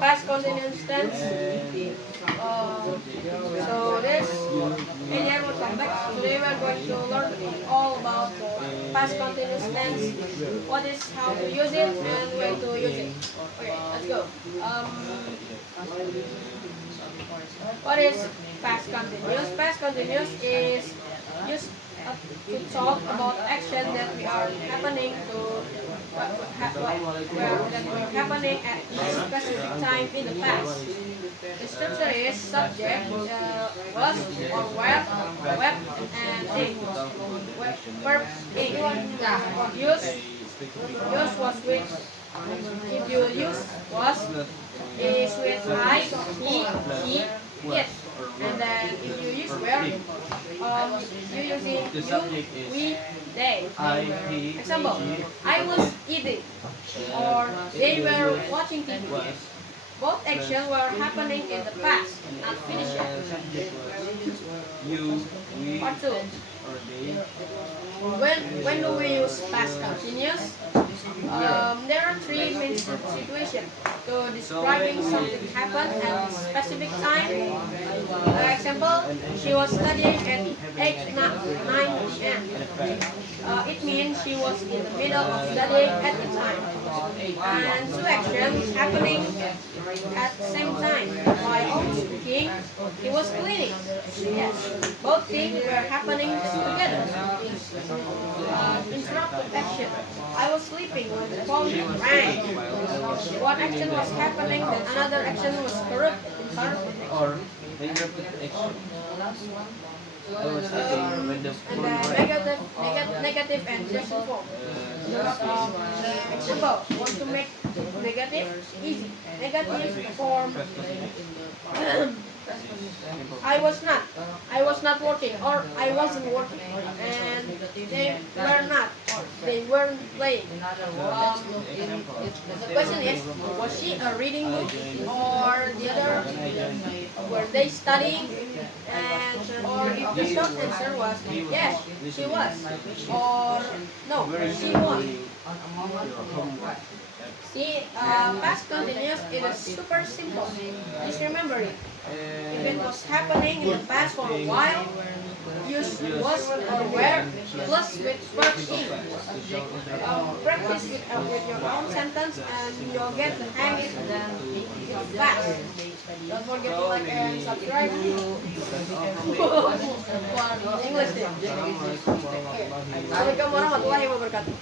past continuous tense. So this again will come back. Today we are going to learn all about past continuous tense. What is, how to use it, and when to use it. Okay, let's go. What is past continuous? Past continuous is used to talk about action that we are happening to that were happening at a specific time in the past. The structure is subject, was or web, and ing. Verb ing. Use was with. If you use was is with I, he, it. And then if you use where, you using you, we, they. Example, I was eating, or they were watching TV. Both actions were happening in the past, not finished yet. Part 2. When do we use past continuous? There are three main situations to describing something happened at a specific time. Example, she was studying at 9 p.m. It means she was in the middle of studying at the time. And two actions happening at the same time. While speaking, he was cleaning. Yes, both things were happening together. Interrupted action. I was sleeping when the phone rang. One action was happening, then another action was interrupted. Or interrupted action. I was sleeping when the And phone the negative and question form. Example, want to make negative easy. Negative form. I was not working, or I wasn't working, and they were not, or they weren't playing. The question is, was she a reading book, or the other, were they studying? And or if the short answer was yes, she was, or no, she was. See, past continuous, it is super simple. Just remember it. If it was happening in the past for a while, use was or were plus with verb ing. Practice with your own sentence and you'll get the hang it fast. Don't forget to like and subscribe for English. Assalamualaikum warahmatullahi wabarakatuh.